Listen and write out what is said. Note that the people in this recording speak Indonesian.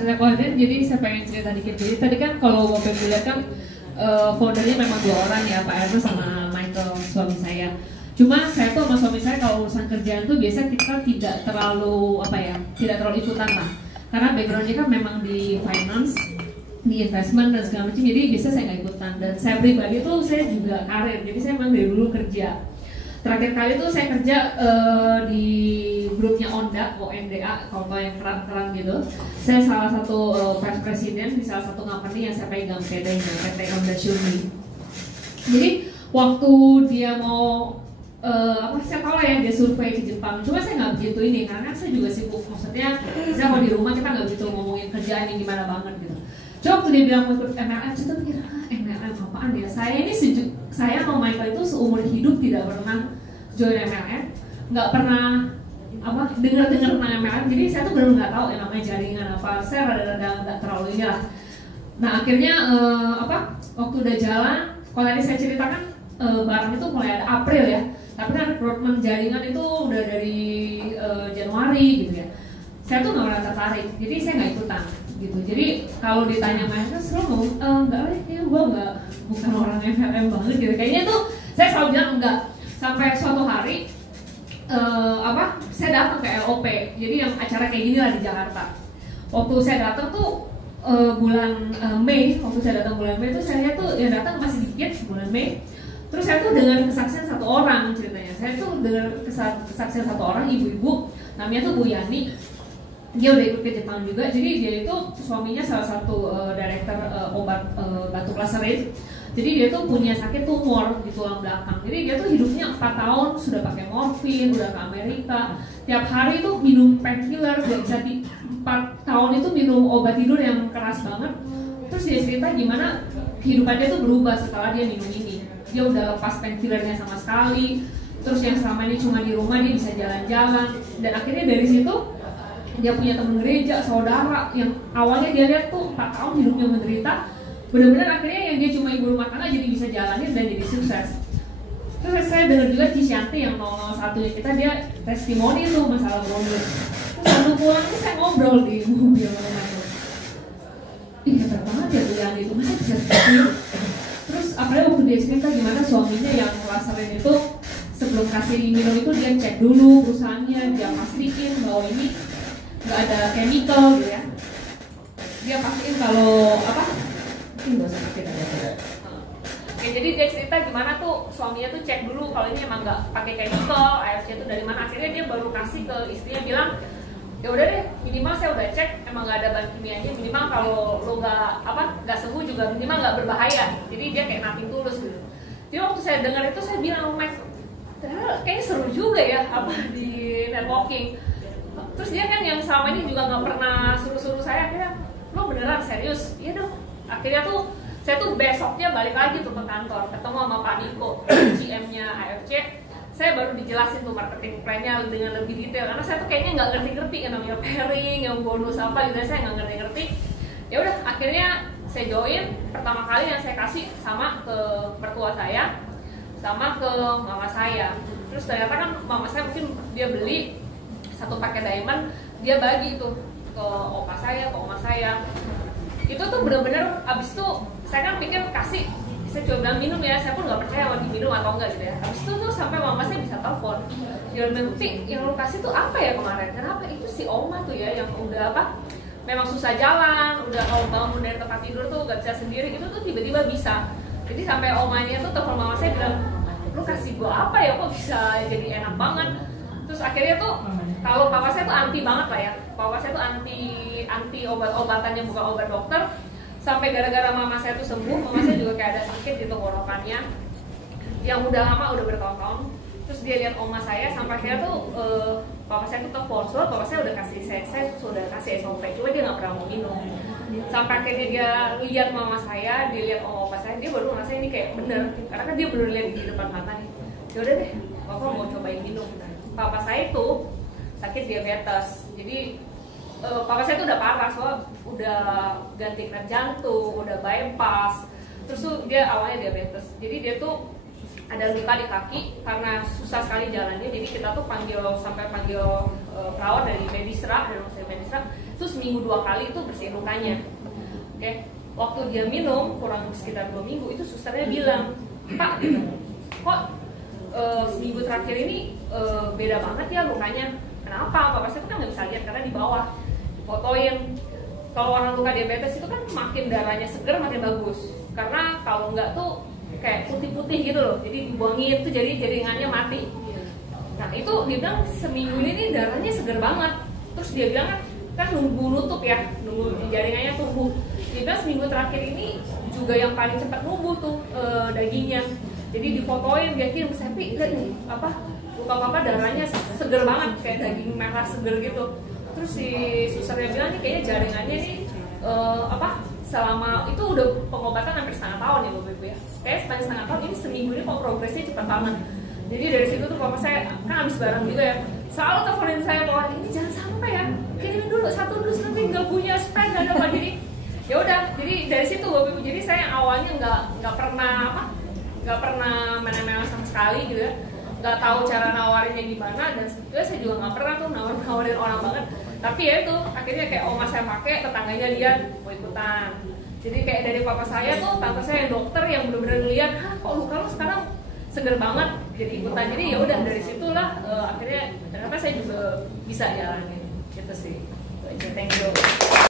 cerita keluarga, jadi saya pengen cerita dikit. Jadi tadi kan kalau Bapak lihat kan foundernya memang 2 orang ya, Pak Erno sama Michael, suami saya. Cuma saya tuh sama suami saya kalau urusan kerjaan tuh biasa kita tidak terlalu tidak terlalu ikutan lah. Karena backgroundnya kan memang di finance, di investment dan segala macam, jadi biasa saya nggak ikutan. Dan saya pribadi tuh saya juga karir, jadi saya memang dari dulu kerja. Terakhir kali tuh saya kerja di grupnya Onda, ONDA, kalau yang keren-keren gitu. Saya salah satu vice president di salah satu company yang saya pegang, PT Onda Xiaomi. Jadi waktu dia mau saya tahu lah ya dia survei ke Jepang, cuma saya nggak begitu ini karena saya juga sibuk, maksudnya saya kalau di rumah kita nggak begitu ngomongin kerjaan yang gimana banget gitu. Coba waktu dia bilang mau ikut MLM, saya tuh pikir MLM apaan ya? Saya sama Michael itu seumur hidup tidak pernah join MLM, nggak pernah dengar tentang MLM, jadi saya tuh benar nggak tahu yang namanya jaringan apa. Saya rada-rada nggak terlalu ini lah. Nah akhirnya waktu udah jalan, kalau tadi saya ceritakan barang itu mulai ada April ya, tapi kan rekrutmen jaringan itu udah dari Januari gitu ya. Saya tuh nggak pernah tertarik, jadi saya nggak ikutan gitu. Jadi kalau ditanya mereka seru nggak deh, kayaknya gue bukan orang MLM banget gitu. Kayaknya tuh saya selalu bilang enggak. Sampai suatu hari saya datang ke LOP, jadi yang acara kayak gini lah di Jakarta. Waktu saya datang tuh bulan Mei, waktu saya datang bulan Mei tuh saya lihat tuh yang datang masih dikit bulan Mei. Terus saya tuh dengar kesaksian satu orang ceritanya. Saya tuh dengar kesaksian satu orang ibu-ibu, namanya tuh Bu Yani. Dia udah ikut ke Jepang juga. Jadi dia itu suaminya salah satu direktur obat batuk laserin. Jadi dia tuh punya sakit tumor di tulang belakang. Jadi dia tuh hidupnya 4 tahun sudah pakai morfin, udah ke Amerika. Tiap hari tuh minum painkiller, udah bisa 4 tahun itu minum obat tidur yang keras banget. Terus dia cerita gimana kehidupannya tuh berubah setelah dia minum ini. Dia udah lepas painkillernya sama sekali. Terus yang selama ini cuma di rumah dia bisa jalan-jalan. Dan akhirnya dari situ dia punya teman gereja, saudara yang awalnya dia lihat tuh 4 tahun hidupnya menderita. Benar-benar akhirnya yang dia cuma ibu rumah tangga jadi bisa jalanin dan jadi sukses. Terus saya dengar juga Cisyanti yang 001 kita, dia testimoni tuh masalah bronze. Terus waktu pulang tuh saya ngobrol di mobil sama Michael. Ih hebat banget ya Bu Yani itu, masa bisa seperti itu? Terus apalagi waktu dia cerita gimana suaminya yang laserin itu sebelum kasih minum itu dia cek dulu perusahaannya, dia pastiin bahwa ini nggak ada chemical gitu ya. Dia pastiin kalau Oke, jadi dia cerita gimana tuh suaminya tuh cek dulu kalau ini emang nggak pakai chemical, AFC itu dari mana. Akhirnya dia baru kasih ke istrinya bilang, ya udah deh, minimal saya udah cek emang nggak ada bahan kimianya, minimal kalau lo nggak sembuh juga minimal nggak berbahaya. Jadi dia kayak nothing tulus gitu. Jadi waktu saya dengar itu saya bilang, kayaknya seru juga ya di networking. Terus dia kan yang selama ini juga nggak pernah suruh-suruh saya, akhirnya lo beneran serius? Iya dong. Akhirnya tuh saya tuh besoknya balik lagi tuh ke kantor, ketemu sama Pak Niko, GM-nya AFC. Saya baru dijelasin tuh marketing plan-nya dengan lebih detail, karena saya tuh kayaknya nggak ngerti-ngerti yang namanya pairing, yang bonus apa gitu, saya nggak ngerti-ngerti. Ya udah, akhirnya saya join. Pertama kali yang saya kasih sama ke mertua saya, sama ke mama saya. Terus ternyata kan mama saya mungkin dia beli 1 paket diamond, dia bagi tuh ke opa saya, ke oma saya. Itu tuh bener-bener abis itu saya kan pikir kasih, saya coba bilang minum ya, saya pun nggak percaya mau diminum atau enggak gitu ya. Abis itu tuh sampai mama saya bisa telepon, dia bilang, yang lu kasih tuh apa ya kemarin? Kenapa? Itu si oma tuh ya yang udah memang susah jalan, udah kalau bangun dari tempat tidur tuh gak bisa sendiri, itu tuh tiba-tiba bisa. Jadi sampai omanya tuh telepon mama saya bilang, lu kasih gua apa ya kok bisa jadi enak banget. Terus akhirnya tuh kalau papa saya tuh anti banget lah ya, papa saya tuh anti obat-obatan yang bukan obat dokter. Sampai gara-gara mama saya tuh sembuh, mama saya juga kayak ada sakit di tenggorokannya yang udah lama, udah bertahun-tahun. Terus dia lihat oma saya, sampai akhirnya tuh papa saya tuh telepon, soalnya papa saya udah kasih saya sudah kasih SOP, cuma dia nggak pernah mau minum. Sampai akhirnya dia lihat mama saya, dia lihat oma saya, dia baru ngerasa ini kayak bener, karena kan dia bener lihat di depan mata nih. Yaudah deh, papa mau cobain minum. Papa saya tuh sakit diabetes, jadi papa saya tuh udah parah, soalnya udah ganti klep jantung, udah bypass, terus tuh dia awalnya diabetes, jadi dia tuh ada luka di kaki karena susah sekali jalannya. Jadi kita tuh panggil perawat dari Medisra, dari rumah sakit Medisra. itu seminggu 2 kali itu bersihin lukanya. Oke, waktu dia minum kurang sekitar 2 minggu itu susternya bilang, Pak, gitu, kok seminggu terakhir ini beda banget ya lukanya. Kenapa? Bapak saya kan nggak bisa lihat karena di bawah fotoin. Kalau orang luka diabetes itu kan makin darahnya seger makin bagus. Karena kalau nggak tuh kayak putih-putih gitu loh. Jadi dibuangin tuh jadi jaringannya mati. Nah itu dia bilang seminggu ini darahnya seger banget. Terus dia bilang kan nunggu nutup ya, nunggu jaringannya tumbuh. Dia bilang seminggu terakhir ini juga yang paling cepat numbuh tuh dagingnya. Jadi difotoin dia kirim saya lihat nih apa luka papa darahnya seger banget kayak daging merah seger gitu. Terus si susternya bilang nih kayaknya jaringannya nih selama itu udah pengobatan hampir setengah tahun ya Bapak Ibu ya. Kayak setengah tahun ini seminggu ini kok progresnya cepat banget. Jadi dari situ tuh papa saya kan habis barang juga ya. Selalu teleponin saya bahwa ini jangan sampai ya. Kirimin dulu satu dus nanti nggak punya spek nggak ada apa. Jadi ya udah. Jadi dari situ Bapak Ibu. Jadi saya awalnya nggak pernah menempel sama sekali gitu ya. Nggak tahu cara nawarinnya gimana dan sebetulnya saya juga nggak pernah tuh nawarin orang banget. Tapi ya itu akhirnya kayak oma saya pakai, tetangganya lihat mau ikutan. Jadi kayak dari papa saya tuh tante saya yang dokter yang benar-benar lihat, kok luka lu sekarang seger banget, jadi ikutan. Jadi ya udah dari situlah akhirnya ternyata saya juga bisa jalanin gitu sih. Thank you.